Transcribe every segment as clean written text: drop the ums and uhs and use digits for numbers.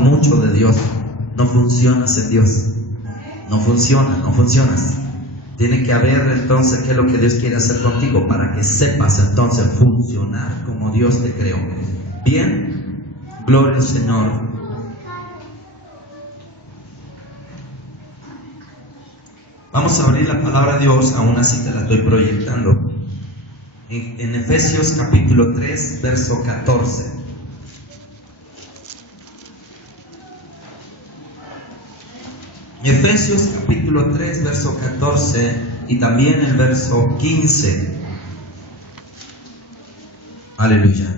mucho de Dios, no funcionas en Dios. No funcionas. Tiene que haber entonces qué es lo que Dios quiere hacer contigo para que sepas entonces funcionar como Dios te creó. Bien, gloria al Señor. Vamos a abrir la palabra de Dios, aún así te la estoy proyectando. En Efesios capítulo 3, verso 14. Efesios capítulo 3, verso 14 y también el verso 15. Aleluya.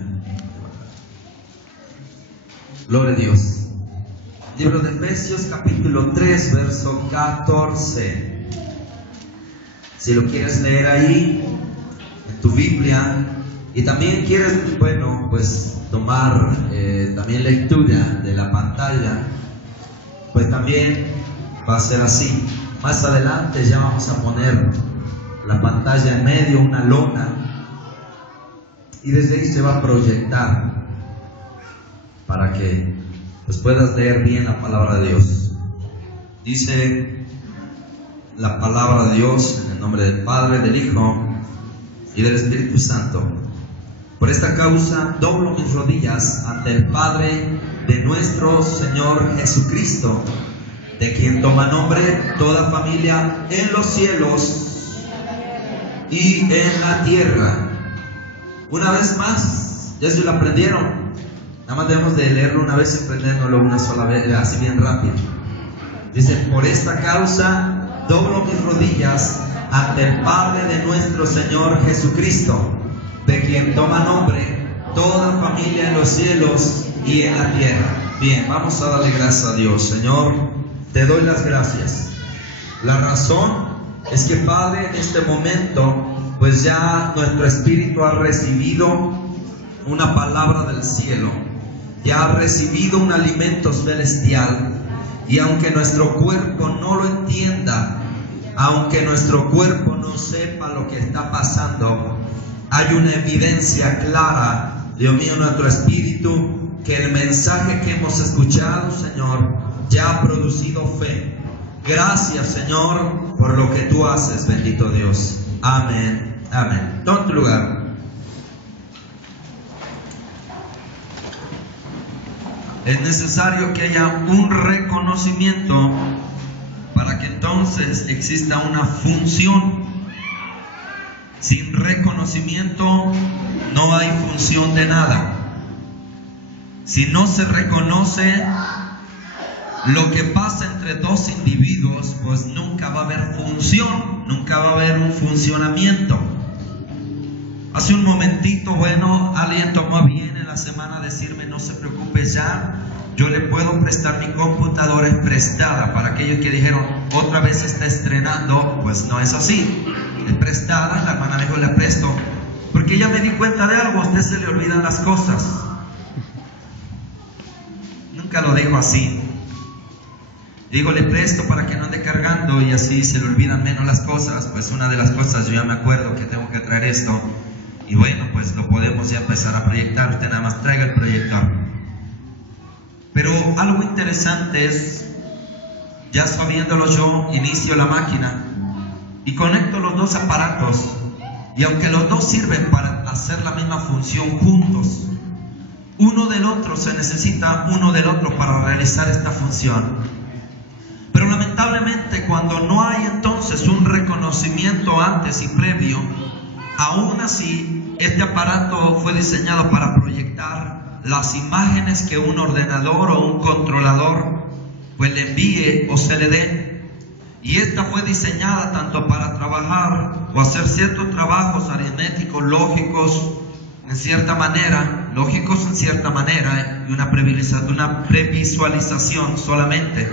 Gloria a Dios. Libro de Efesios capítulo 3, verso 14. Si lo quieres leer ahí en tu Biblia y también quieres, bueno, pues tomar también lectura de la pantalla, pues también va a ser así. Más adelante ya vamos a poner la pantalla en medio, una lona, y desde ahí se va a proyectar para que pues puedas leer bien la palabra de Dios. Dice la palabra de Dios en el nombre del Padre, del Hijo y del Espíritu Santo. Por esta causa doblo mis rodillas ante el Padre de nuestro Señor Jesucristo, de quien toma nombre toda familia en los cielos y en la tierra. Una vez más, ya se lo aprendieron. Nada más debemos de leerlo una vez y aprendiéndolo una sola vez, así bien rápido. Dice: por esta causa doblo mis rodillas ante el Padre de nuestro Señor Jesucristo, de quien toma nombre toda familia en los cielos y en la tierra. Bien, vamos a darle gracias a Dios. Señor, te doy las gracias. La razón es que, Padre, en este momento, pues ya nuestro espíritu ha recibido una palabra del cielo, ya ha recibido un alimento celestial, y aunque nuestro cuerpo no lo entienda, aunque nuestro cuerpo no sepa lo que está pasando, hay una evidencia clara, Dios mío, nuestro espíritu, que el mensaje que hemos escuchado, Señor, ya ha producido fe. Gracias, Señor, por lo que tú haces, bendito Dios. Amén, amén. Toma tu lugar. Es necesario que haya un reconocimiento para que entonces exista una función. Sin reconocimiento no hay función de nada. Si no se reconoce lo que pasa entre dos individuos, pues nunca va a haber función, nunca va a haber un funcionamiento. Hace un momentito, bueno, alguien tomó bien en la semana decirme: no se preocupe, ya yo le puedo prestar mi computadora, es prestada. Para aquellos que dijeron otra vez se está estrenando, pues no es así, es prestada. La hermana me dijo: le presto, porque ya me di cuenta de algo, a usted se le olvidan las cosas. Nunca lo dijo así. Digo, le presto para que no ande cargando y así se le olvidan menos las cosas. Pues una de las cosas, yo ya me acuerdo que tengo que traer esto, y bueno, pues lo podemos ya empezar a proyectar. Usted nada más traiga el proyector. Pero algo interesante es, ya sabiéndolo, yo inicio la máquina y conecto los dos aparatos, y aunque los dos sirven para hacer la misma función juntos, uno del otro se necesita uno del otro para realizar esta función. Pero lamentablemente, cuando no hay entonces un reconocimiento antes y previo, aún así este aparato fue diseñado para proyectar las imágenes que un ordenador o un controlador pues le envíe o se le dé. Y esta fue diseñada tanto para trabajar o hacer ciertos trabajos aritméticos, lógicos en cierta manera, y una previsualización solamente,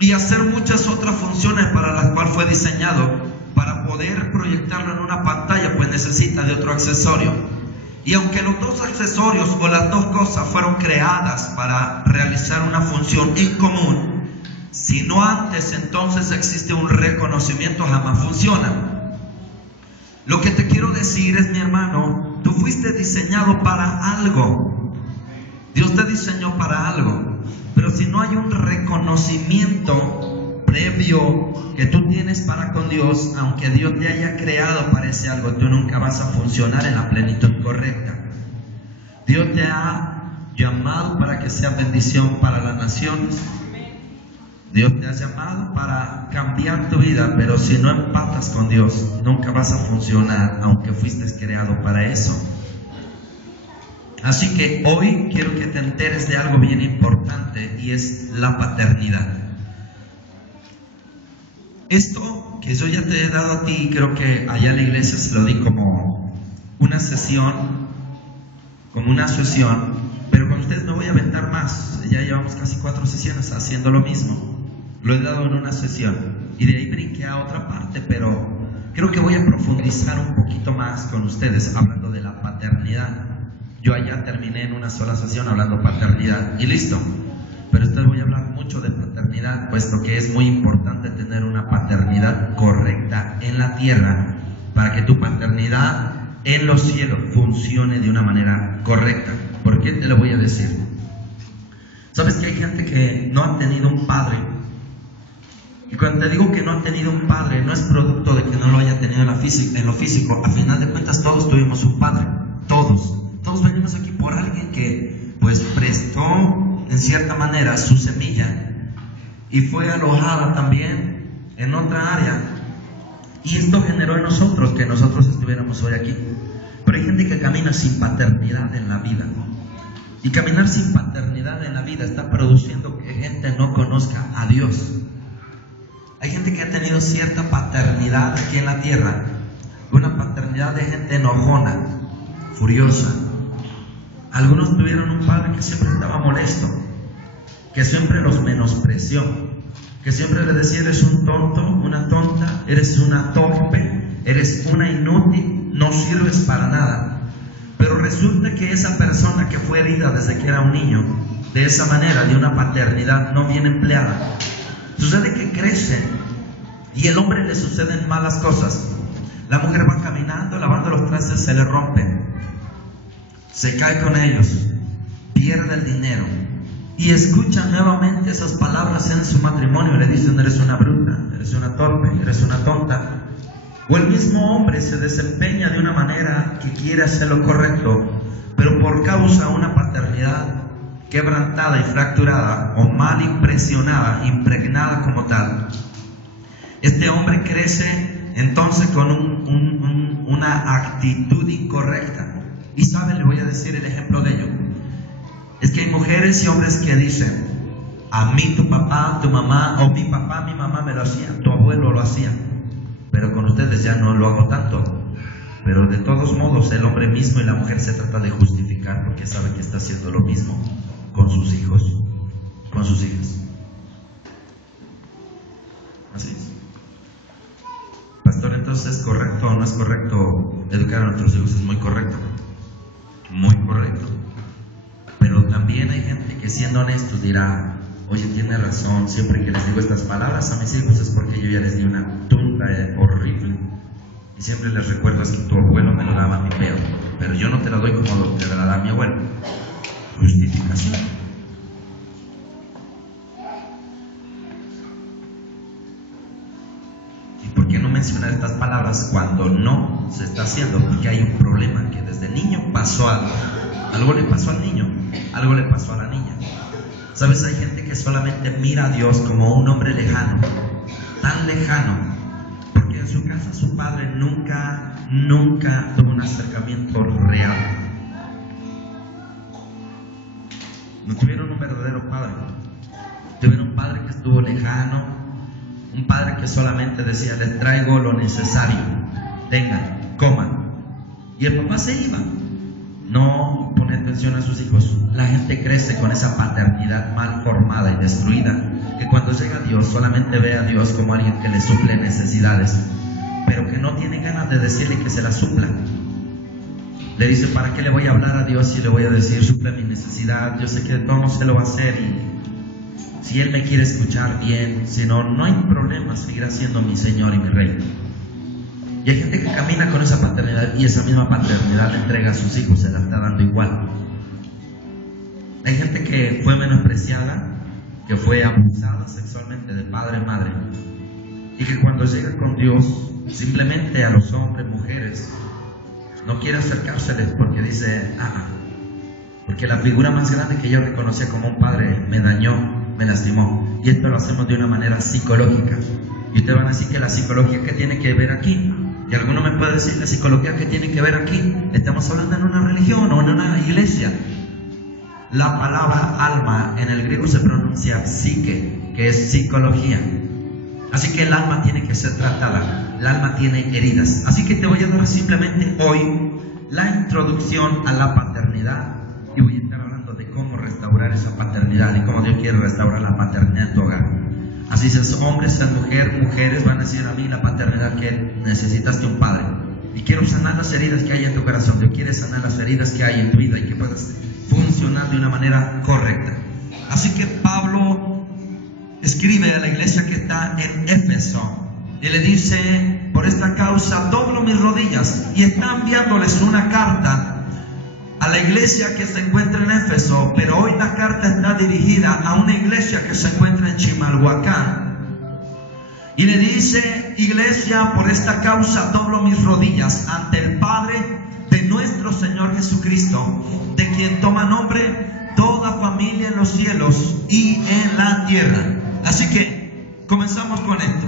y hacer muchas otras funciones para las cuales fue diseñado. Para poder proyectarlo en una pantalla, pues necesita de otro accesorio. Y aunque los dos accesorios o las dos cosas fueron creadas para realizar una función en común, si no antes entonces existe un reconocimiento, jamás funciona. Lo que te quiero decir es, mi hermano, tú fuiste diseñado para algo. Dios te diseñó para algo, pero si no hay un reconocimiento previo que tú tienes para con Dios, aunque Dios te haya creado para ese algo, tú nunca vas a funcionar en la plenitud correcta. Dios te ha llamado para que sea bendición para las naciones. Dios te ha llamado para cambiar tu vida, pero si no empatas con Dios, nunca vas a funcionar, aunque fuiste creado para eso. Así que hoy quiero que te enteres de algo bien importante, y es la paternidad. Esto que yo ya te he dado a ti, creo que allá en la iglesia se lo di como una sesión, pero con ustedes me voy a aventar más. Ya llevamos casi 4 sesiones haciendo lo mismo. Lo he dado en una sesión y de ahí brinqué a otra parte, pero creo que voy a profundizar un poquito más con ustedes hablando de la paternidad. Yo allá terminé en una sola sesión hablando paternidad y listo, pero ustedes voy a hablar mucho de paternidad, puesto que es muy importante tener una paternidad correcta en la tierra para que tu paternidad en los cielos funcione de una manera correcta. ¿Por qué te lo voy a decir? ¿Sabes que hay gente que no ha tenido un padre? Y cuando te digo que no ha tenido un padre, no es producto de que no lo haya tenido en lo físico. A final de cuentas todos tuvimos un padre, todos venimos aquí por alguien que pues prestó en cierta manera su semilla y fue alojada también en otra área, y esto generó en nosotros que nosotros estuviéramos hoy aquí. Pero hay gente que camina sin paternidad en la vida, y caminar sin paternidad en la vida está produciendo que gente no conozca a Dios. Hay gente que ha tenido cierta paternidad aquí en la tierra, una paternidad de gente enojona, furiosa. Algunos tuvieron un padre que siempre estaba molesto, que siempre los menospreció, que siempre le decía: eres un tonto, una tonta, eres una torpe, eres una inútil, no sirves para nada. Pero resulta que esa persona que fue herida desde que era un niño, de esa manera, de una paternidad no bien empleada, sucede que crece y el hombre le suceden malas cosas. La mujer va caminando, lavando los trastes, se le rompen, se cae con ellos, pierde el dinero y escucha nuevamente esas palabras en su matrimonio. Le dicen: eres una bruta, eres una torpe, eres una tonta. O el mismo hombre se desempeña de una manera que quiere hacer lo correcto, pero por causa de una paternidad quebrantada y fracturada, o mal impresionada, impregnada como tal, este hombre crece entonces con una actitud incorrecta. Y saben, le voy a decir el ejemplo de ello. Es que hay mujeres y hombres que dicen: a mí tu papá, tu mamá, o mi papá, mi mamá me lo hacía, tu abuelo lo hacía, pero con ustedes ya no lo hago tanto. Pero de todos modos el hombre mismo y la mujer se trata de justificar, porque sabe que está haciendo lo mismo con sus hijos, con sus hijas. Así es. Pastor, entonces, ¿es correcto o no es correcto educar a nuestros hijos? Es muy correcto, muy correcto. Pero también hay gente que, siendo honestos, dirá: oye, tiene razón, siempre que les digo estas palabras a mis hijos es porque yo ya les di una tunda horrible, y siempre les recuerdo: es que tu abuelo me lo daba a mi pedo, pero yo no te la doy como te la da mi abuelo. Justificación. ¿Y por qué no mencionar estas palabras cuando no se está haciendo? Porque hay un problema, que desde niño pasó algo. Algo le pasó al niño, algo le pasó a la niña. ¿Sabes? Hay gente que solamente mira a Dios como un hombre lejano, tan lejano, porque en su casa su padre nunca tuvo un acercamiento real. No tuvieron un verdadero padre. Tuvieron un padre que estuvo lejano, un padre que solamente decía: les traigo lo necesario, tengan, coman. Y el papá se iba. No pone atención a sus hijos. La gente crece con esa paternidad mal formada y destruida, que cuando llega a Dios solamente ve a Dios como alguien que le suple necesidades, pero que no tiene ganas de decirle que se las supla. Le dice: ¿para qué le voy a hablar a Dios si le voy a decir suple mi necesidad? Yo sé que de todo no se lo va a hacer, y si Él me quiere escuchar, bien, si no, no hay problema, seguirá siendo mi Señor y mi Rey. Y hay gente que camina con esa paternidad, y esa misma paternidad le entrega a sus hijos, se la está dando igual. Hay Hay gente que fue menospreciada, que fue abusada sexualmente de padre y madre, y que cuando llega con Dios, simplemente a los hombres, mujeres, no quiere acercárseles porque dice, porque la figura más grande que yo reconocía como un padre me dañó, me lastimó. Y esto lo hacemos de una manera psicológica. Y ustedes van a decir que la psicología, ¿qué tiene que ver aquí? Y alguno me puede decir, la psicología, ¿qué tiene que ver aquí? Estamos hablando en una religión o en una iglesia. La palabra alma en el griego se pronuncia psique, que es psicología. Así que el alma tiene que ser tratada, el alma tiene heridas. Así que te voy a dar simplemente hoy la introducción a la paternidad, y voy a estar hablando de cómo restaurar esa paternidad y cómo Dios quiere restaurar la paternidad en tu hogar. Así seas hombre, seas mujer, mujeres van a decir a mí la paternidad que necesitas de un padre. Y quiero sanar las heridas que hay en tu corazón. Dios quiere sanar las heridas que hay en tu vida y que puedas funcionar de una manera correcta. Así que Pablo escribe a la iglesia que está en Éfeso y le dice, por esta causa doblo mis rodillas, y está enviándoles una carta a la iglesia que se encuentra en Éfeso, pero hoy la carta está dirigida a una iglesia que se encuentra en Chimalhuacán. Y le dice, iglesia, por esta causa doblo mis rodillas ante el Padre de nuestro Señor Jesucristo, de quien toma nombre toda familia en los cielos y en la tierra. Así que comenzamos con esto.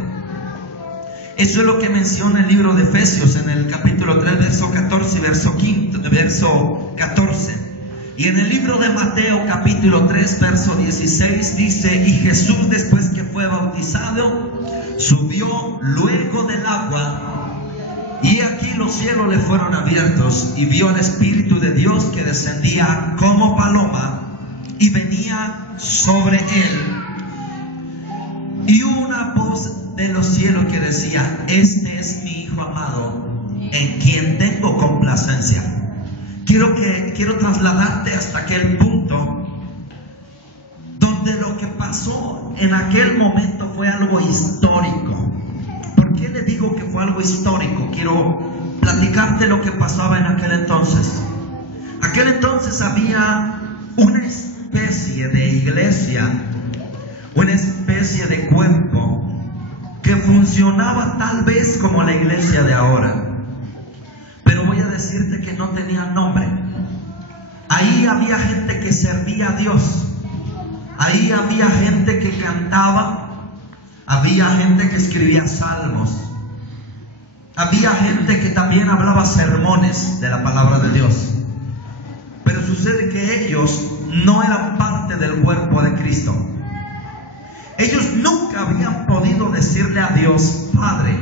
Eso es lo que menciona el libro de Efesios en el capítulo 3, verso 14 y verso 14. Y en el libro de Mateo capítulo 3, verso 16 dice, y Jesús, después que fue bautizado, subió luego del agua, y aquí los cielos le fueron abiertos, y vio al Espíritu de Dios que descendía como paloma y venía sobre él. Y una voz de los cielos que decía, este es mi Hijo amado, en quien tengo complacencia. Quiero trasladarte hasta aquel punto donde lo que pasó en aquel momento fue algo histórico. ¿Por qué le digo que fue algo histórico? Quiero platicarte lo que pasaba en aquel entonces. Aquel entonces había una especie de iglesia, una especie de cuerpo que funcionaba tal vez como la iglesia de ahora, pero voy a decirte que no tenía nombre. Ahí había gente que servía a Dios, ahí había gente que cantaba, había gente que escribía salmos, había gente que también hablaba sermones de la palabra de Dios, pero sucede que ellos no eran parte del cuerpo de Cristo. Ellos nunca habían podido decirle a Dios Padre,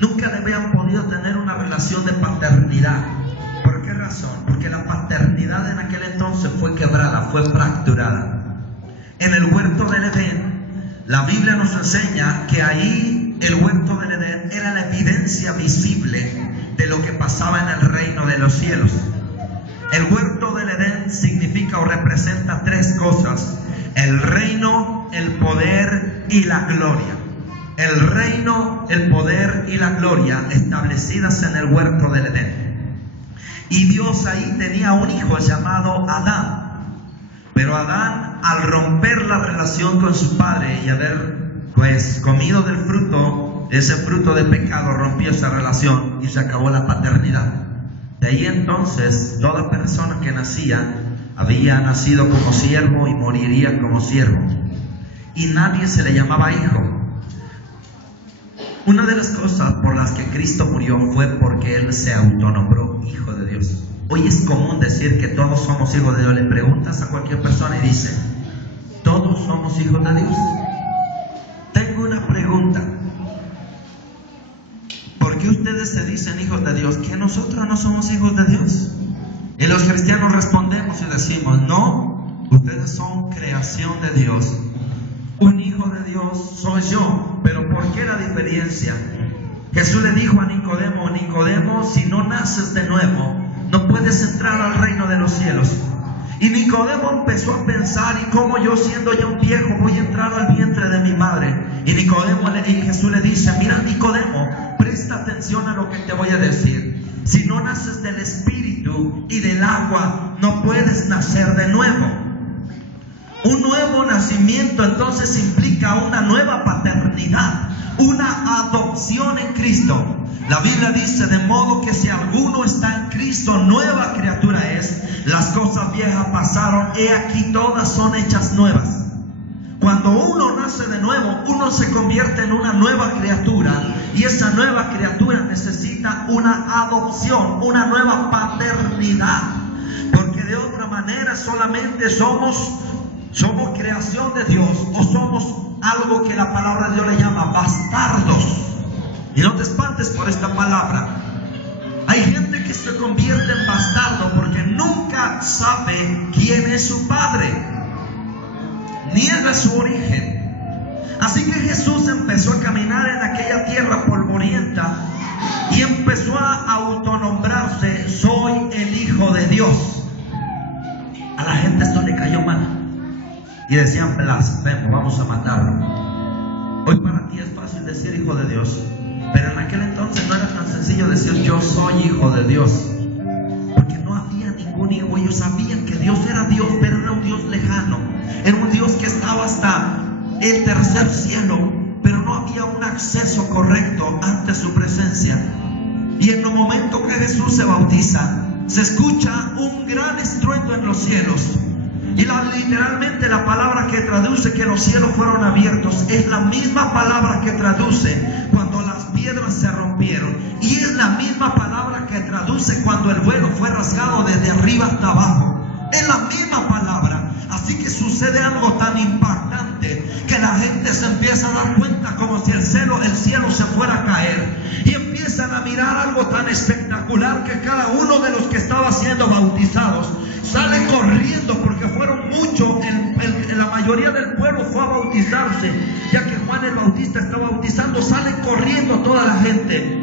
nunca habían podido tener una relación de paternidad. ¿Por qué razón? Porque la paternidad en aquel entonces fue quebrada, fue fracturada. En el huerto del Edén, la Biblia nos enseña que ahí el huerto del Edén era la evidencia visible de lo que pasaba en el reino de los cielos. El huerto del Edén significa o representa tres cosas: el reino, el poder y la gloria. El reino, el poder y la gloria establecidas en el huerto del Edén. Y Dios ahí tenía un hijo llamado Adán. Pero Adán, al romper la relación con su padre y haber comido del fruto, ese fruto de pecado, rompió esa relación y se acabó la paternidad. De ahí entonces toda persona que nacía había nacido como siervo y moriría como siervo, y nadie se le llamaba hijo. Una de las cosas por las que Cristo murió fue porque Él se autonombró Hijo de Dios. Hoy es común decir que todos somos hijos de Dios. Le preguntas a cualquier persona y dice, ¿todos somos hijos de Dios? Tengo una pregunta. ¿Por qué ustedes se dicen hijos de Dios? ¿Que nosotros no somos hijos de Dios? Y los cristianos respondemos y decimos, no, ustedes son creación de Dios. Un hijo de Dios soy yo. Pero ¿por qué la diferencia? Jesús le dijo a Nicodemo, Nicodemo, si no naces de nuevo, no puedes entrar al reino de los cielos. Y Nicodemo empezó a pensar, ¿y cómo yo, siendo ya un viejo, voy a entrar al vientre de mi madre? Y Jesús le dice, mira Nicodemo, presta atención a lo que te voy a decir. Si no naces del Espíritu y del agua, no puedes nacer de nuevo. Un nuevo nacimiento entonces implica una nueva paternidad, una adopción en Cristo. La Biblia dice: de modo que si alguno está en Cristo, nueva criatura es. Las cosas viejas pasaron, he aquí todas son hechas nuevas. Cuando uno nace de nuevo, uno se convierte en una nueva criatura, y esa nueva criatura necesita una adopción, una nueva paternidad, porque de otra manera solamente somos creación de Dios, o somos algo que la palabra de Dios le llama bastardos. Y no te espantes por esta palabra. Hay gente que se convierte en bastardo porque nunca sabe quién es su padre, niega su origen. Así que Jesús empezó a caminar en aquella tierra polvorienta y empezó a autonombrarse: soy el Hijo de Dios. A la gente esto le cayó mal y decían: blasfemo, vamos a matarlo. Hoy para ti es fácil decir hijo de Dios, pero en aquel entonces no era tan sencillo decir yo soy hijo de Dios, porque no había ningún hijo. Ellos sabían que Dios era Dios, pero era un Dios lejano, era un Dios que estaba hasta el tercer cielo, pero no había un acceso correcto ante su presencia. Y en el momento que Jesús se bautiza, se escucha un gran estruendo en los cielos. Y literalmente la palabra que traduce que los cielos fueron abiertos es la misma palabra que traduce cuando las piedras se rompieron, y es la misma palabra que traduce cuando el velo fue rasgado desde arriba hasta abajo. Es la misma palabra. Así que sucede algo tan impactante que la gente se empieza a dar cuenta, como si el cielo se fuera a caer, y empiezan a mirar algo tan espectacular que cada uno de los que estaba siendo bautizados sale corriendo, porque fueron muchos. La mayoría del pueblo fue a bautizarse, ya que Juan el Bautista estaba bautizando. Sale corriendo toda la gente,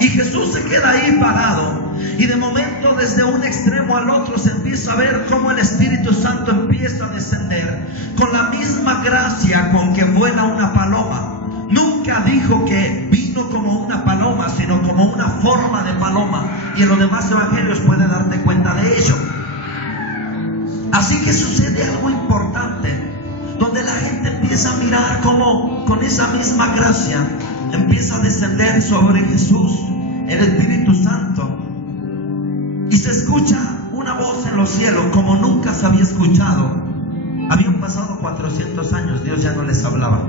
y Jesús se queda ahí parado, y de momento desde un extremo al otro se empieza a ver cómo el Espíritu Santo empieza a descender con la misma gracia con que vuela una paloma. Nunca dijo que vino como una paloma, sino como una forma de paloma, y en los demás evangelios puedes darte cuenta de ello. Así que sucede algo importante, donde la gente empieza a mirar cómo con esa misma gracia empieza a descender sobre Jesús el Espíritu Santo, y se escucha una voz en los cielos como nunca se había escuchado. Habían pasado 400 años, Dios ya no les hablaba,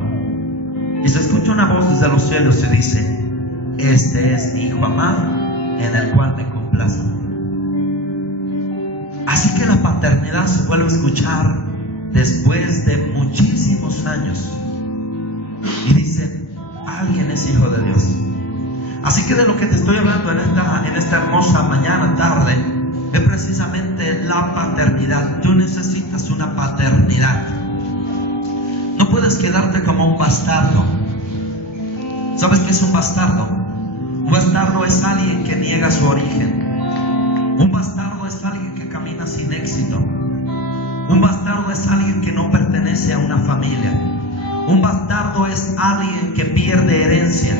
y se escucha una voz desde los cielos y dice: este es mi Hijo amado, en el cual me complazco. Así que la paternidad se vuelve a escuchar después de muchísimos años, y dice: alguien es hijo de Dios. Así que de lo que te estoy hablando en esta hermosa mañana, tarde, es precisamente la paternidad. Tú necesitas una paternidad. No puedes quedarte como un bastardo. ¿Sabes qué es un bastardo? Un bastardo es alguien que niega su origen. Un bastardo es alguien que camina sin éxito. Un bastardo es alguien que no pertenece a una familia. Un bastardo es alguien que pierde herencia.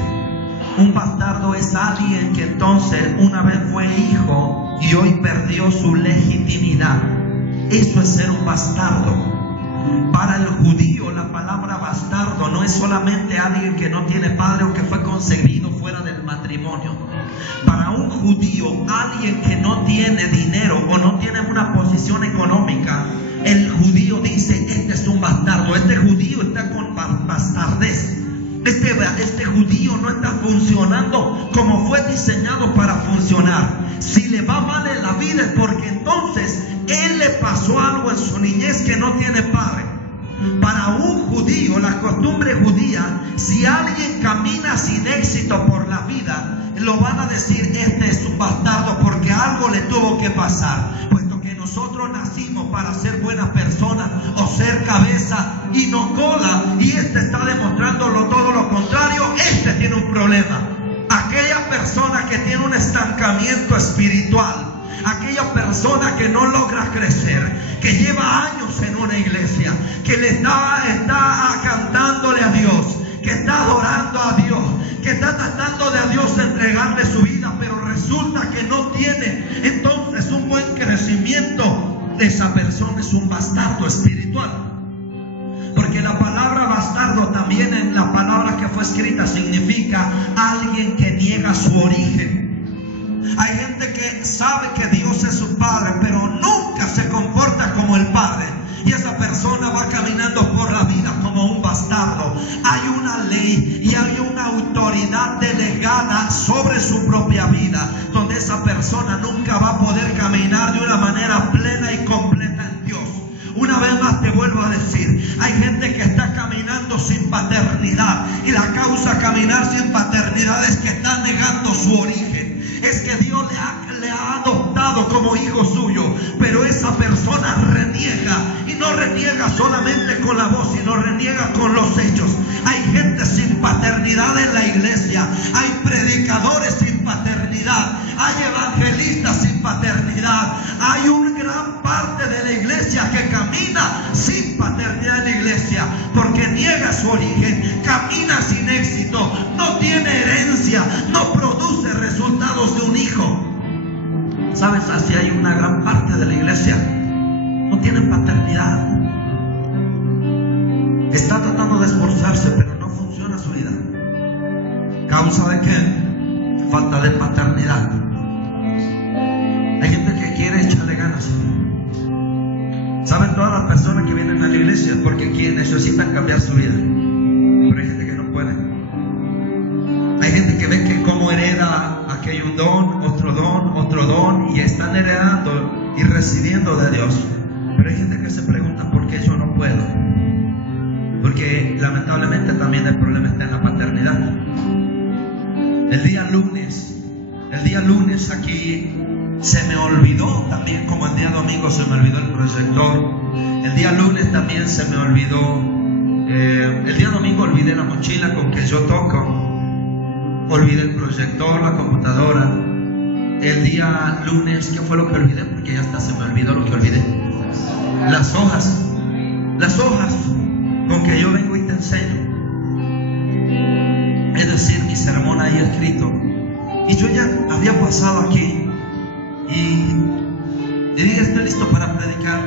Un bastardo es alguien que entonces una vez fue hijo y hoy perdió su legitimidad. Eso es ser un bastardo. Para el judío, la palabra bastardo no es solamente alguien que no tiene padre o que fue concebido fuera del matrimonio. Para un judío, alguien que no tiene dinero o no tiene una posición económica, el judío dice: este es un bastardo. Este judío está con bastardez. Este judío no está funcionando como fue diseñado para funcionar. Si le va mal en la vida es porque entonces él le pasó algo en su niñez que no tiene padre. Para un judío, la costumbre judía, si alguien camina sin éxito por la vida, lo van a decir: este es un bastardo, porque algo le tuvo que pasar. Puesto que nosotros nacimos para ser buenas personas o ser cabeza y no cola, y este está demostrándolo todo lo contrario, este tiene un problema. Aquella persona que tiene un estancamiento espiritual, aquella persona que no logra crecer, que lleva años en una iglesia, que le está cantándole a Dios, que está adorando a Dios, que está tratando de a Dios entregarle su vida, pero resulta que no tiene entonces un buen crecimiento esa persona es un bastardo espiritual. Porque la palabra bastardo también en la palabra que fue escrita significa alguien que niega su origen. Hay gente que sabe que Dios es su padre, pero nunca se comporta como el padre. Y esa persona va caminando por la vida como un bastardo. Hay una ley y hay una autoridad delegada sobre su propia vida, donde esa persona nunca va a poder caminar de una manera plena y completa en Dios. Una vez más te vuelvo a decir, hay gente que está caminando sin paternidad, y la causa de caminar sin paternidad es que está negando su origen. Es que Dios le ha adoptado como hijo suyo, pero esa persona reniega, y no reniega solamente con la voz, sino reniega con los hechos. Hay gente sin paternidad en la iglesia, hay predicadores sin paternidad, hay evangelistas sin paternidad, hay una gran parte de la iglesia que camina sin paternidad en la iglesia, porque niega su origen, camina sin éxito, no tiene herencia, no produce resultados de un hijo. ¿Sabes? Así hay una gran parte de la iglesia, no tienen paternidad. Está tratando de esforzarse, pero no funciona su vida. ¿Causa de qué? Falta de paternidad. Hay gente que quiere echarle ganas. ¿Saben? Todas las personas que vienen a la iglesia es porque necesitan cambiar su vida, pero hay gente que no puede. Hay gente que ve que como hereda, aquí hay un don, otro don, y están heredando y recibiendo de Dios. Pero hay gente que se pregunta, ¿por qué yo no puedo? Porque lamentablemente también el problema está en la paternidad. El día lunes aquí se me olvidó, también como el día domingo se me olvidó el proyector. El día lunes también se me olvidó. El día domingo olvidé la mochila con que yo toco. Olvidé el proyector, la computadora. El día lunes, ¿qué fue lo que olvidé? Porque ya hasta se me olvidó lo que olvidé. Las hojas con que yo vengo y te enseño. Es decir, mi sermón ahí escrito. Y yo ya había pasado aquí y dije, estoy listo para predicar.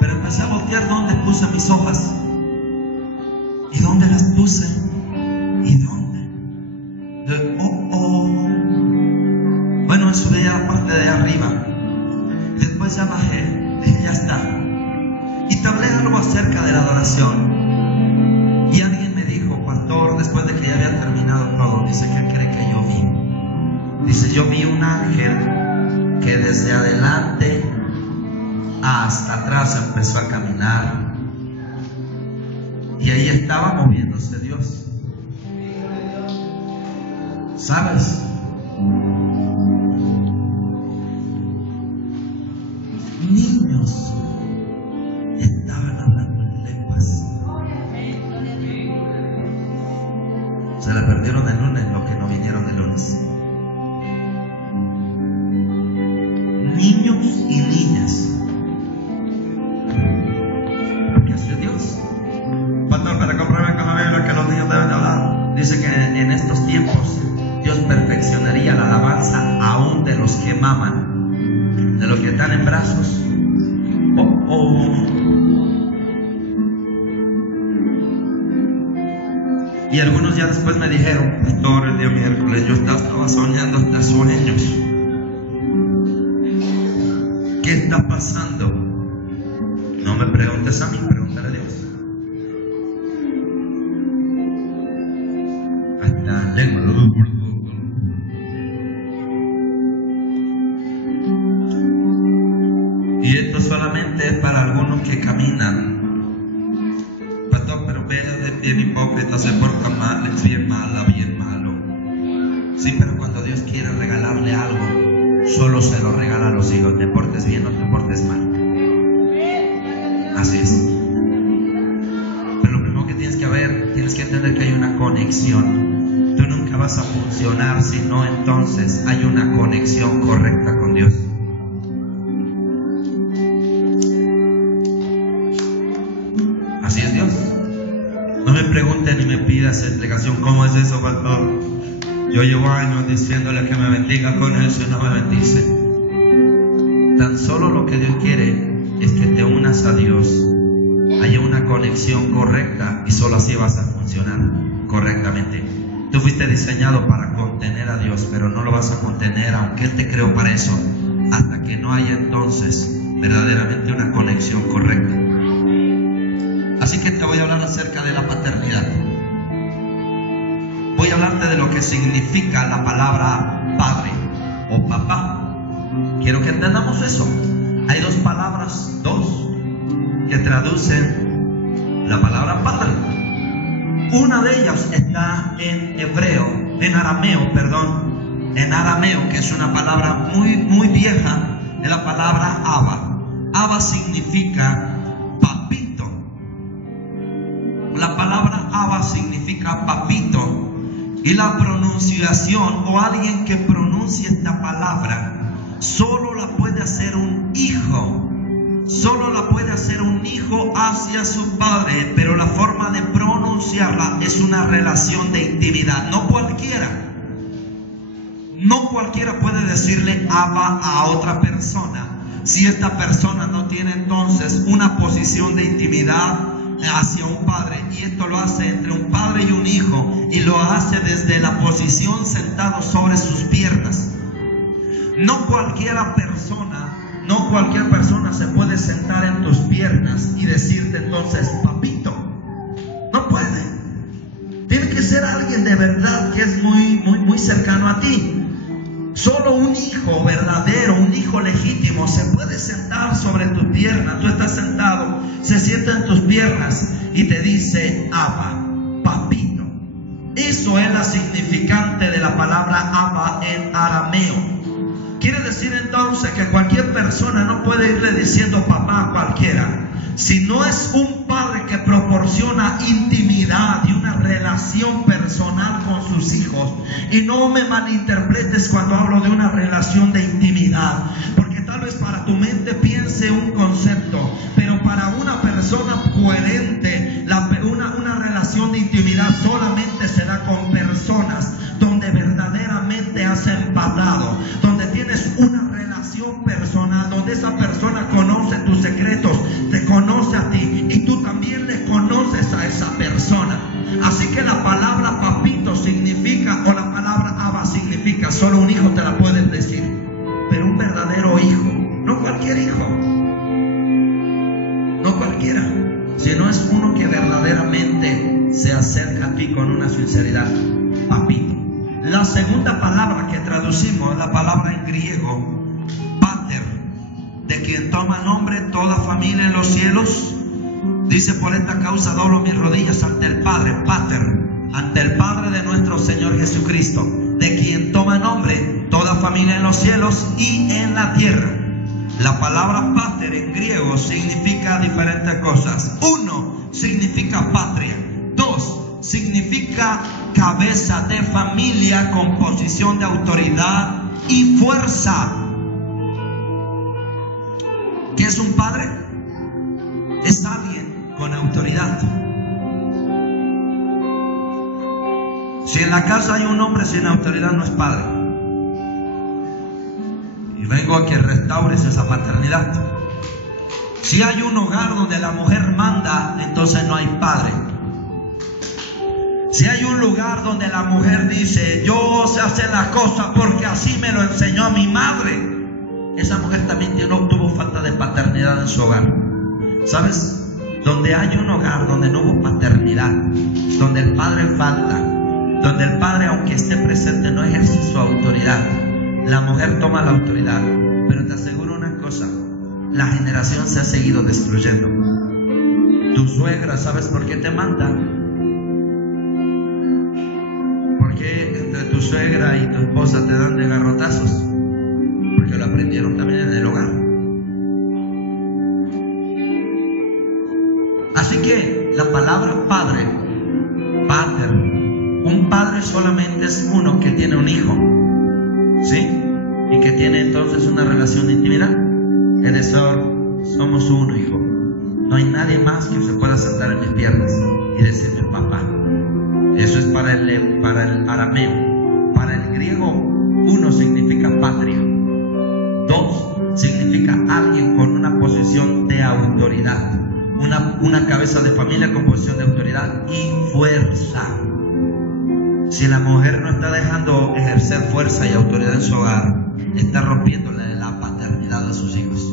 Pero empecé a voltear dónde puse mis hojas. ¿Y dónde las puse? ¿Y dónde? Bueno, subí a la parte de arriba. Después ya bajé. Dije, ya está. Y te hablé algo acerca de la adoración. Y alguien me dijo, pastor, después de que ya había terminado todo, dice, ¿qué cree que yo vi? Dice, yo vi un ángel que desde adelante hasta atrás empezó a caminar. Y ahí estaba moviéndose Dios. ¿Sabes? Niños estaban hablando en lenguas. Se la perdieron el lunes los que no vinieron el lunes. Niños y niñas. Porque así es Dios. Pastor, para comprobar con la Biblia que los niños deben hablar. Dice que en estos tiempos Dios perfeccionaría la alabanza aún de los que maman, de los que están en brazos. Y algunos ya después me dijeron, pastor, el día miércoles yo estaba soñando hasta sueños. ¿Qué está pasando? No me preguntes a mí, pregúntale a Dios. Hasta lengua. Y esto solamente es para algunos que caminan. Pastor, pero ve, es bien hipócrita, se porta mal, es bien mala, bien malo. Sí, pero cuando Dios quiere regalarle algo, solo se lo regala a los hijos. Te portes bien o te portes mal. Así es. Pero lo primero que tienes que entender que hay una conexión. Tú nunca vas a funcionar si no entonces hay una conexión correcta con Dios. Así es Dios. No me preguntes ni me pidas explicación. ¿Cómo es eso, pastor? Yo llevo años diciéndole que me bendiga con eso y no me bendice. Tan solo lo que Dios quiere es que te unas a Dios, haya una conexión correcta y solo así vas a funcionar correctamente. Tú fuiste diseñado para contener a Dios, pero no lo vas a contener aunque Él te creó para eso, hasta que no haya entonces verdaderamente una conexión correcta. Así que te voy a hablar acerca de la paternidad. Voy a hablarte de lo que significa la palabra padre o papá. Quiero que entendamos eso. Hay dos palabras, que traducen la palabra padre. Una de ellas está en arameo, que es una palabra muy vieja, es la palabra Abba. Abba significa papito. La palabra Abba significa papito. Y la pronunciación, o alguien que pronuncie esta palabra, solo la puede hacer un hijo. Solo la puede hacer un hijo hacia su padre, pero la forma de pronunciarla es una relación de intimidad. No cualquiera puede decirle Abba a otra persona si esta persona no tiene entonces una posición de intimidad hacia un padre. Y esto lo hace entre un padre y un hijo, y lo hace desde la posición sentado sobre sus piernas. No cualquier persona se puede sentar en tus piernas y decirte entonces papito. No puede. Tiene que ser alguien de verdad que es muy cercano a ti. Solo un hijo verdadero, un hijo legítimo se puede sentar sobre tus piernas. Tú estás sentado, se sienta en tus piernas y te dice Abba, papito. Eso es la significante de la palabra Abba en arameo. Quiere decir entonces que cualquier persona no puede irle diciendo papá a cualquiera. Si no es un padre que proporciona intimidad y una relación personal con sus hijos. Y no me malinterpretes cuando hablo de una relación de intimidad, porque tal vez para tu mente piense un concepto, pero para una persona coherente, una relación de intimidad solamente se da con personas donde verdaderamente has empatado, donde tienes una relación personal, donde esa persona conoce tus secretos, te conoce a ti y tú también le conoces a esa persona. Así que la palabra papito significa, o la palabra Abba significa, solo un hijo te la pueden decir, pero un verdadero hijo, no cualquier hijo, no cualquiera, sino es uno que verdaderamente se acerca a ti con una sinceridad, papito. La segunda palabra que traducimos es la palabra en griego, pater, de quien toma nombre toda familia en los cielos. Dice, por esta causa doblo mis rodillas ante el Padre, pater, ante el Padre de nuestro Señor Jesucristo, de quien toma nombre toda familia en los cielos y en la tierra. La palabra pater en griego significa diferentes cosas. 1, significa patria. 2, significa cabeza de familia con posición de autoridad y fuerza. ¿Qué es un padre? Es alguien con autoridad. Si en la casa hay un hombre sin autoridad, no es padre. Y vengo a que restaures esa paternidad. Si hay un hogar donde la mujer manda, entonces no hay padre. Si hay un lugar donde la mujer dice, yo sé hacer las cosas porque así me lo enseñó mi madre, esa mujer también tuvo falta de paternidad en su hogar. ¿Sabes? Donde hay un hogar donde no hubo paternidad, donde el padre falta, donde el padre, aunque esté presente, no ejerce su autoridad, la mujer toma la autoridad. Pero te aseguro una cosa, la generación se ha seguido destruyendo. Tu suegra, ¿sabes por qué te manda? ¿Por qué entre tu suegra y tu esposa te dan de garrotazos? Porque lo aprendieron también en el hogar. Así que la palabra padre, pater, un padre solamente es uno que tiene un hijo, ¿sí? Y que tiene entonces una relación de intimidad. Es decir, somos uno, hijo. No hay nadie más que se pueda sentar en mis piernas y decirme papá. Eso es para el arameo. Para el griego, 1 significa patria. 2 significa alguien con una posición de autoridad. Una cabeza de familia con posición de autoridad y fuerza. Si la mujer no está dejando ejercer fuerza y autoridad en su hogar, está rompiéndole la paternidad a sus hijos.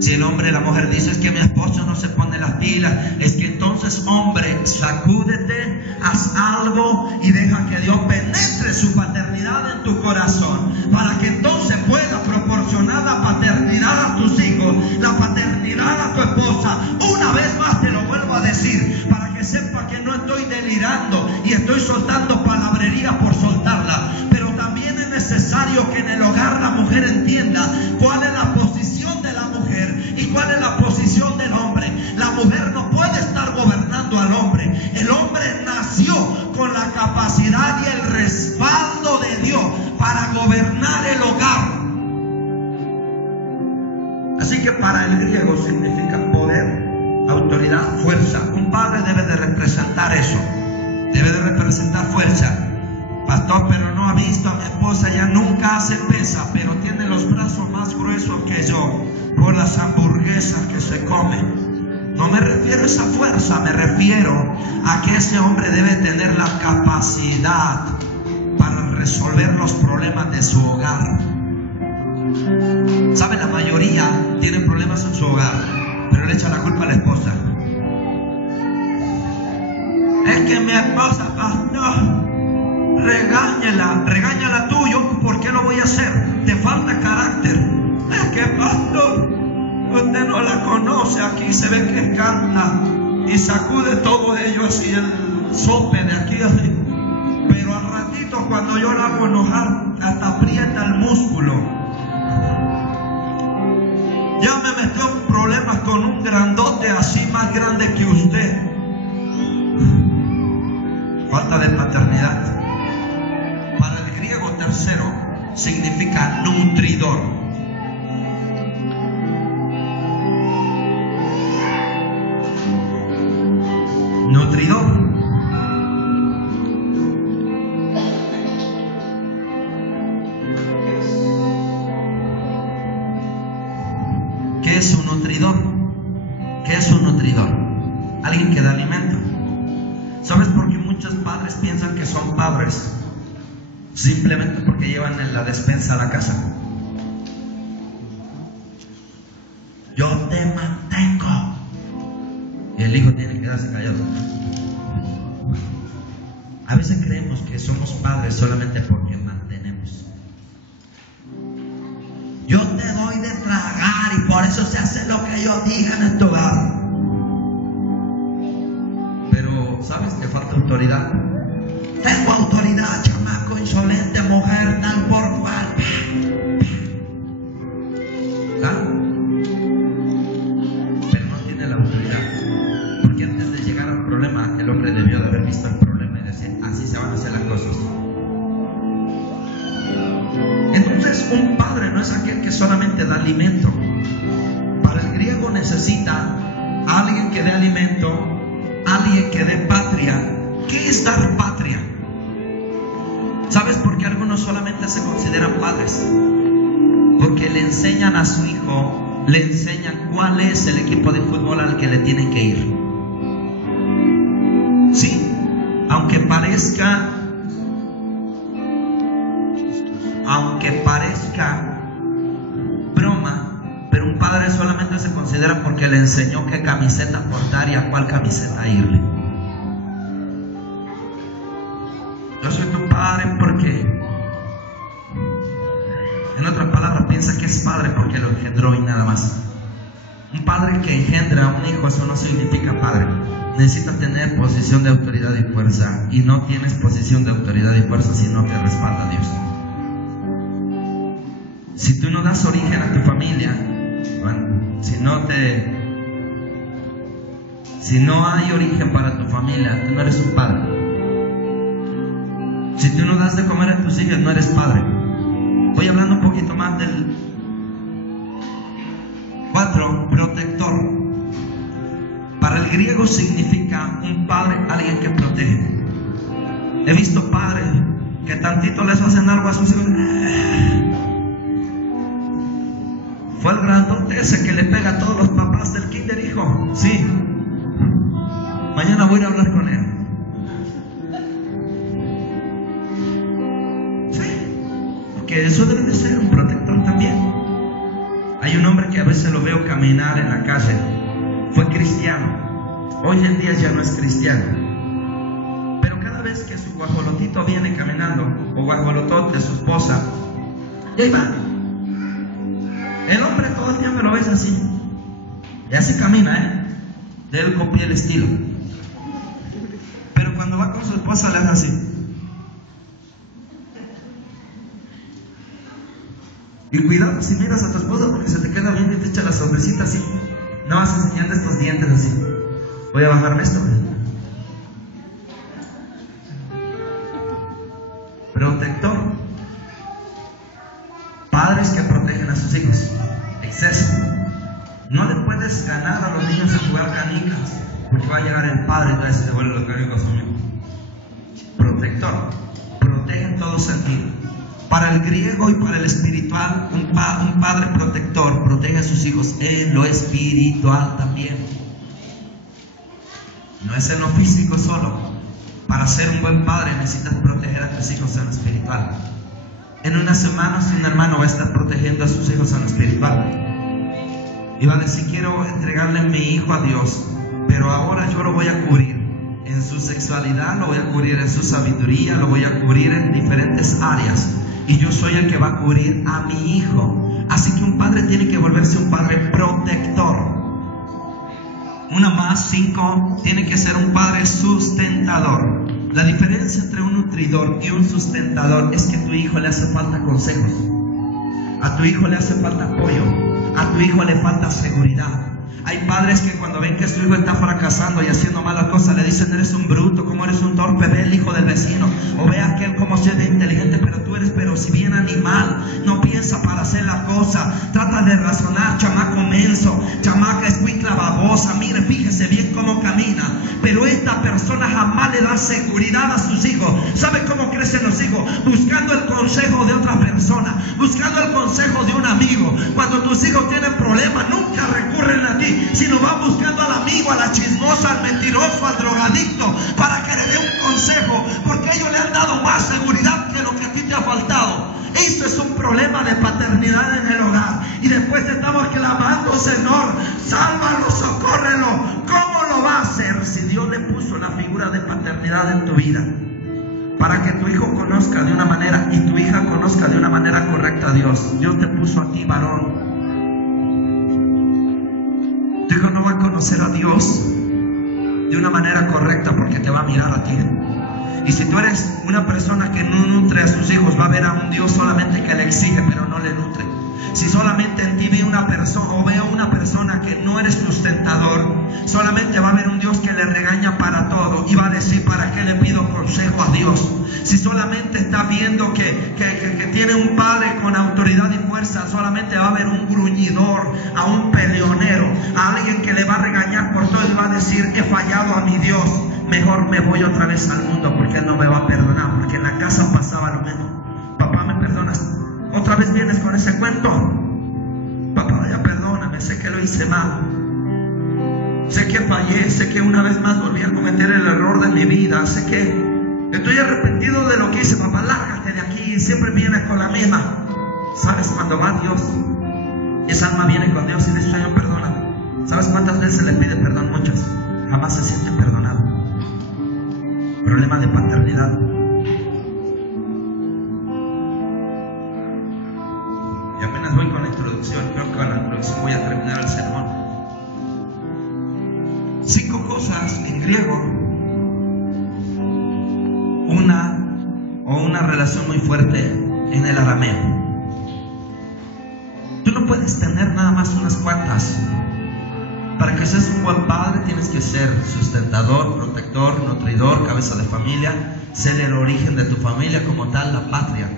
Si el hombre y la mujer dicen es que mi esposo no se pone las pilas, es que entonces, hombre, sacúdete, haz algo y deja que Dios penetre su paternidad en tu corazón, para que entonces pueda proporcionar la paternidad a tus hijos, la paternidad a tu esposa. Una vez más te lo vuelvo a decir, para que sepa que no estoy delirando y estoy soltando palabrería por soltarla, pero también es necesario que en el hogar la mujer entienda cuál es la posición de la mujer y cuál es la posición del hombre. La mujer no puede estar gobernando al hombre. El hombre nació con la capacidad y el respaldo de Dios para gobernar el hogar. Así que para el griego significa poder, autoridad, fuerza. Un padre debe de representar eso, debe de representar fuerza. Pastor, pero no ha visto a mi esposa, ya nunca hace pesa, pero tiene los brazos más gruesos que yo por las hamburguesas que se come. No me refiero a esa fuerza, me refiero a que ese hombre debe tener la capacidad para resolver los problemas de su hogar. ¿Sabe? La mayoría tiene problemas en su hogar, pero le echa la culpa a la esposa. Es que mi esposa, pastor, regáñala tú. Yo, ¿por qué lo voy a hacer? Te falta carácter. Es que, pastor, usted no la conoce. Aquí se ve que canta y sacude todo ello así, el sope de aquí así. Pero al ratito, cuando yo la hago enojar, hasta aprieta el músculo. Ya me metió en problemas con un grandote así, más grande que usted. Falta de paternidad. Para el griego, tercero significa nutridor. Nutridor. ¿Qué es un nutridor? ¿Qué es un nutridor? Alguien que da alimento. ¿Sabes por qué muchos padres piensan que son padres? Simplemente porque llevan en la despensa a la casa. Yo te mantengo. Y el hijo tiene que quedarse callado. A veces creemos que somos padres solamente porque mantenemos. Yo te doy de tragar y por eso se hace lo que yo diga en este hogar. Pero ¿sabes que falta autoridad? Tengo autoridad, chamaco insolente, mujer tal por cual. ¿Ah? Pero no tiene la autoridad. Porque antes de llegar al problema, el hombre debió de haber visto el problema y decir, así se van a hacer las cosas. Entonces, un padre no es aquel que solamente da alimento. Para el griego necesita a alguien que dé alimento, alguien que dé patria. ¿Qué es dar patria? ¿Sabes por qué algunos solamente se consideran padres? Porque le enseñan a su hijo, le enseñan cuál es el equipo de fútbol al que le tienen que ir. Sí, aunque parezca broma, pero un padre solamente se considera porque le enseñó qué camiseta portar y a cuál camiseta irle. Yo soy tu padre porque, en otras palabras, piensa que es padre porque lo engendró y nada más. Un padre que engendra a un hijo, eso no significa padre. Necesitas tener posición de autoridad y fuerza, y no tienes posición de autoridad y fuerza si no te respalda Dios. Si tú no das origen a tu familia, bueno, si no hay origen para tu familia, tú no eres un padre. Si tú no das de comer a tus hijos, no eres padre. Voy hablando un poquito más del 4, protector. Para el griego significa un padre, alguien que protege. He visto padres que tantito les hacen algo a sus hijos, Fue el grandote ese que le pega a todos los papás del kinder, hijo. Sí. Mañana voy a ir a hablar con él. Sí. Porque eso debe de ser un protector también. Hay un hombre que a veces lo veo caminar en la calle. Fue cristiano. Hoy en día ya no es cristiano. Pero cada vez que su guajolotito viene caminando, o guajolotote, su esposa, y ahí va. El hombre todo el tiempo lo ves así. Y así camina, De él copié el estilo. Pero cuando va con su esposa le hace así. Y cuidado si miras a tu esposa porque se te queda bien y te echa la sonrisita así. No vas enseñando estos dientes así. Voy a bajarme esto. Protector. Padres que protegen a sus hijos. Exceso. No le puedes ganar a los niños a jugar canicas, porque va a llegar el padre y te va a decir: devuelve los canicas a mí. Protector. Protege en todo sentido. Para el griego y para el espiritual, un padre protector protege a sus hijos en lo espiritual también. No es en lo físico solo. Para ser un buen padre necesitas proteger a tus hijos en lo espiritual. En unas semanas un hermano va a estar protegiendo a sus hijos en lo espiritual. Y va a decir: quiero entregarle a mi hijo a Dios, pero ahora yo lo voy a cubrir en su sexualidad, lo voy a cubrir en su sabiduría, lo voy a cubrir en diferentes áreas. Y yo soy el que va a cubrir a mi hijo. Así que un padre tiene que volverse un padre protector. 1 más 5, tiene que ser un padre sustentador. La diferencia entre un nutridor y un sustentador es que a tu hijo le hace falta consejos, a tu hijo le hace falta apoyo, a tu hijo le falta seguridad. Hay padres que cuando ven que su hijo está fracasando y haciendo malas cosas, le dicen: eres un bruto, como eres un torpe, ve el hijo del vecino, o ve a aquel como si es inteligente, pero tú eres, pero si bien animal, no piensa para hacer la cosa, trata de razonar, chamaco menso, chamaca escuicla babosa, mire, fíjese bien cómo camina. Pero esta persona jamás le da seguridad a sus hijos. ¿Sabe cómo crecen los hijos? Buscando el consejo de otra persona, buscando el consejo de un amigo. Cuando tus hijos tienen problemas, nunca recurren a ti, sino van buscando al amigo, a la chismosa, al mentiroso, al drogadicto, para que le dé un consejo, porque ellos le han dado más seguridad que lo que a ti te ha faltado. Esto es un problema de paternidad en el hogar. Y después estamos clamando: Señor, sálvalo, socórrelo. ¿Cómo lo va a hacer si Dios le puso la figura de paternidad en tu vida? Para que tu hijo conozca de una manera y tu hija conozca de una manera correcta a Dios. Dios te puso a ti varón. Tu hijo no va a conocer a Dios de una manera correcta porque te va a mirar a ti. Y si tú eres una persona que no nutre a sus hijos, va a ver a un Dios solamente que le exige pero no le nutre. Si solamente en ti ve una persona o veo una persona que no eres sustentador, solamente va a haber un Dios que le regaña para todo y va a decir: ¿para qué le pido consejo a Dios? Si solamente está viendo que tiene un padre con autoridad y fuerza, solamente va a haber un gruñidor, a un peleonero, a alguien que le va a regañar por todo y va a decir: he fallado a mi Dios, mejor me voy otra vez al mundo porque Él no me va a perdonar. Porque en la casa pasaba lo mismo: papá, ¿me perdonas? ¿Otra vez vienes con ese cuento? Papá, ya perdóname, sé que lo hice mal, sé que fallé, sé que una vez más volví a cometer el error de mi vida, sé que estoy arrepentido de lo que hice. Papá, lárgate de aquí, siempre vienes con la misma. ¿Sabes cuando va Dios? Esa alma viene con Dios y dice: Señor, perdóname. ¿Sabes cuántas veces le pide perdón? Muchas. Jamás se siente perdonado. Problema de paternidad. Y apenas voy con la introducción. Creo que con la introducción voy a terminar el sermón. 5 cosas en griego. Una relación muy fuerte en el arameo. Tú no puedes tener nada más unas cuantas. Para que seas un buen padre tienes que ser sustentador, protector, nutridor, cabeza de familia, ser el origen de tu familia como tal, la patria.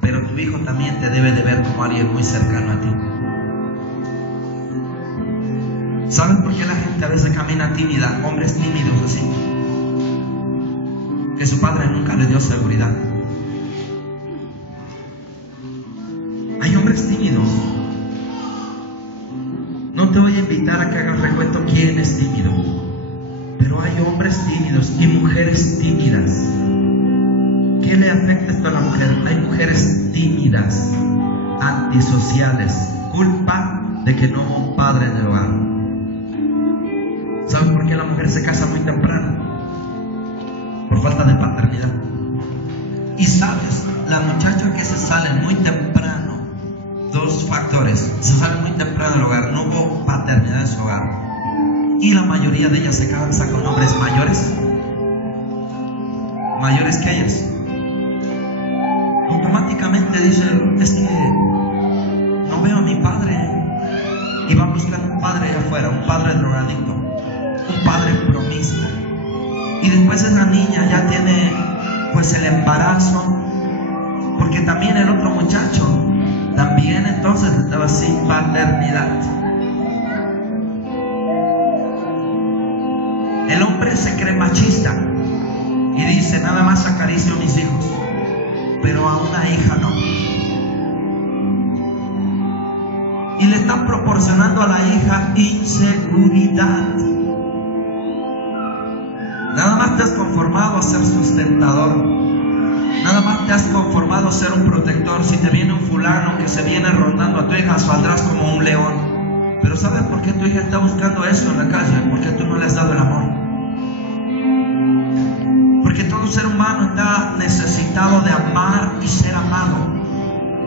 Pero tu hijo también te debe de ver como alguien muy cercano a ti. ¿Saben por qué la gente a veces camina tímida? Hombres tímidos así, que su padre nunca le dio seguridad. Hay hombres tímidos invitar a que hagas recuento quién es tímido. Pero hay hombres tímidos y mujeres tímidas. ¿Qué le afecta esto a la mujer? Hay mujeres tímidas, antisociales, culpa de que no hubo un padre en el hogar. ¿Saben por qué la mujer se casa muy temprano? Por falta de paternidad. Y sabes, la muchacha que se sale muy temprano, dos factores: se sale muy temprano del hogar, no hubo paternidad en su hogar, y la mayoría de ellas se casan con hombres mayores que ellas. Automáticamente dice: es que no veo a mi padre, y van buscando un padre allá afuera, un padre drogadicto, un padre promiscuo, y después esa niña ya tiene pues el embarazo, porque también el otro muchacho también entonces estaba sin paternidad. El hombre se cree machista y dice: nada más acaricio a mis hijos, pero a una hija no. Y le están proporcionando a la hija inseguridad. Nada más te has conformado a ser sustentador. Nada más te has conformado a ser un protector. Si te viene un fulano que se viene rondando a tu hija, saldrás como un león. Pero ¿sabes por qué tu hija está buscando eso en la calle? Porque tú no le has dado el amor. Porque todo ser humano está necesitado de amar y ser amado.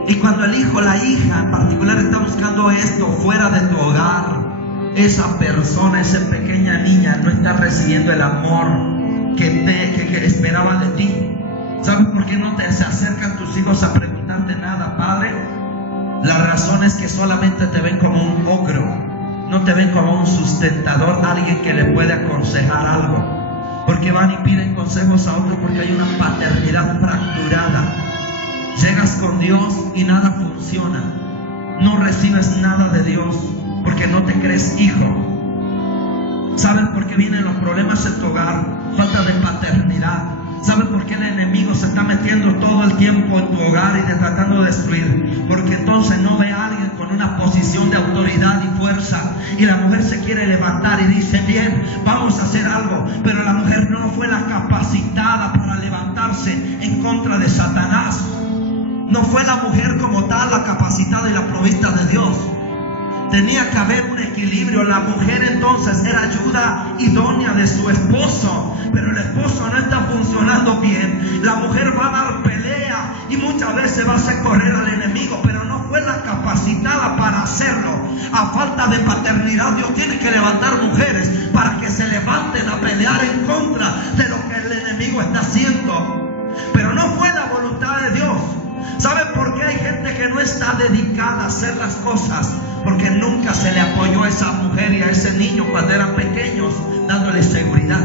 Y cuando el hijo, la hija en particular, está buscando esto fuera de tu hogar, esa persona, esa pequeña niña no está recibiendo el amor que esperaba de ti. ¿Sabes por qué no se acercan tus hijos a preguntarte nada, padre? La razón es que solamente te ven como un ogro, no te ven como un sustentador, alguien que le puede aconsejar algo. Porque van y piden consejos a otros porque hay una paternidad fracturada. Llegas con Dios y nada funciona. No recibes nada de Dios porque no te crees hijo. ¿Saben por qué vienen los problemas en tu hogar? Falta de paternidad. ¿Saben por qué el enemigo se está metiendo todo el tiempo en tu hogar y tratando de destruir? Porque entonces no ve a alguien con una posición de autoridad y fuerza, y la mujer se quiere levantar y dice: bien, vamos a hacer algo. Pero la mujer no fue la capacitada para levantarse en contra de Satanás. No fue la mujer como tal la capacitada y la provista de Dios. Tenía que haber un equilibrio. La mujer entonces era ayuda idónea de su esposo, pero el esposo no está funcionando bien. La mujer va a dar pelea y muchas veces va a hacer correr al enemigo, pero no fue la capacitada para hacerlo. A falta de paternidad, Dios tiene que levantar mujeres para que se levanten a pelear en contra de lo que el enemigo está haciendo. Pero no fue la voluntad de Dios. ¿Saben por qué hay gente que no está dedicada a hacer las cosas? Porque nunca se le apoyó a esa mujer y a ese niño cuando eran pequeños, dándole seguridad.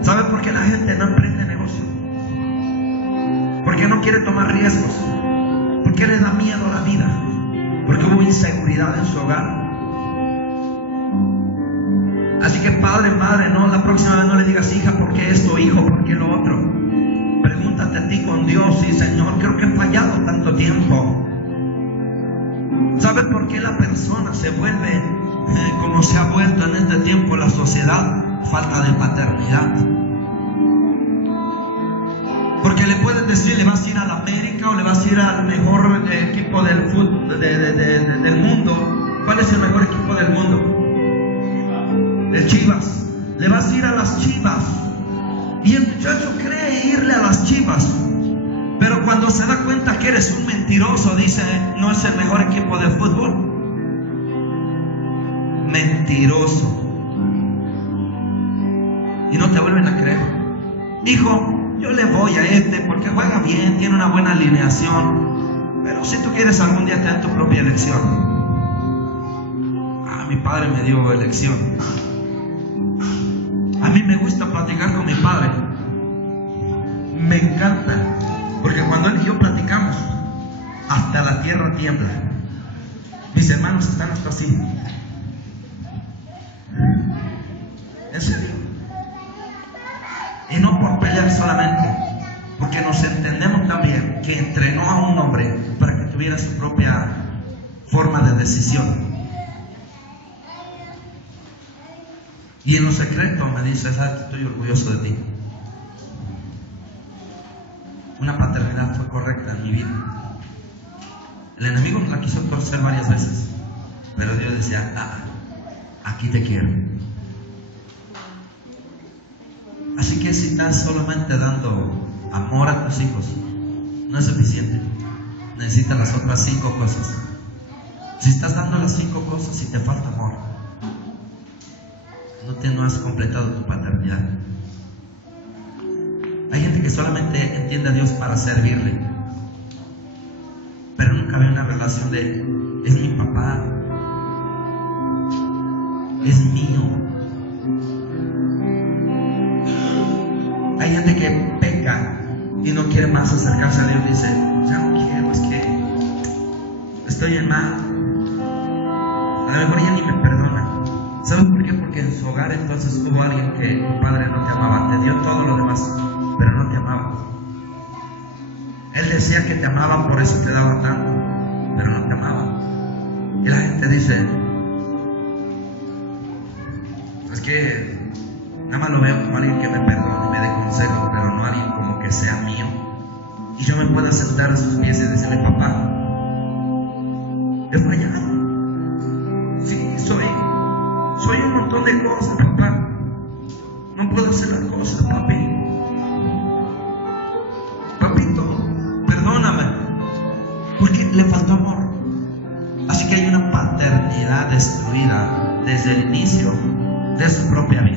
¿Saben por qué la gente no emprende negocio? Porque no quiere tomar riesgos. Porque le da miedo a la vida. Porque hubo inseguridad en su hogar. Así que padre, madre, no, la próxima vez no le digas: hija, ¿por qué esto? Hijo, ¿por qué lo otro? Pregúntate a ti con Dios: y Señor, creo que he fallado tanto tiempo. ¿Sabes por qué la persona se vuelve como se ha vuelto en este tiempo la sociedad? Falta de paternidad. Porque le pueden decir: le vas a ir a la América o le vas a ir al mejor equipo del fútbol del mundo. ¿Cuál es el mejor equipo del mundo? El Chivas. Le vas a ir a las Chivas. Y el muchacho cree irle a las Chivas, pero cuando se da cuenta que eres un mentiroso, dice: no es el mejor equipo de fútbol. Mentiroso. Y no te vuelven a creer. Hijo, yo le voy a este porque juega bien, tiene una buena alineación, pero si tú quieres algún día tener tu propia elección. Mi padre me dio elección. A mí me gusta platicar con mi padre. Me encanta, porque cuando él y yo platicamos, hasta la tierra tiembla. Mis hermanos están hasta así. En serio. Y no por pelear solamente, porque nos entendemos también que entrenó a un hombre para que tuviera su propia forma de decisión. Y en lo secreto me dice: ¿sabes que estoy orgulloso de ti? Una paternidad fue correcta en mi vida. El enemigo me la quiso torcer varias veces, pero Dios decía: aquí te quiero. Así que si estás solamente dando amor a tus hijos, no es suficiente. Necesitas las otras 5 cosas. Si estás dando las 5 cosas y te falta amor, no has completado tu paternidad. Hay gente que solamente entiende a Dios para servirle, pero nunca ve una relación de: es mi papá, es mío. Hay gente que peca y no quiere más acercarse a Dios. Dice: ya no quiero, es que estoy en mal. A lo mejor ya ni me perdona. ¿Sabes por qué? Porque en su hogar entonces hubo alguien que tu padre no te amaba, te dio todo lo demás, pero no te amaba. Él decía que te amaba, por eso te daba tanto, pero no te amaba. Y la gente dice: es que nada más lo veo como alguien que me perdone y me dé consejo, pero no alguien como que sea mío. Y yo me pueda sentar a sus pies y decirle: papá, he fallado. Sí, soy un montón de cosas, papá. No puedo hacer las cosas, papi. Papito, perdóname. Porque le faltó amor. Así que hay una paternidad destruida desde el inicio de su propia vida.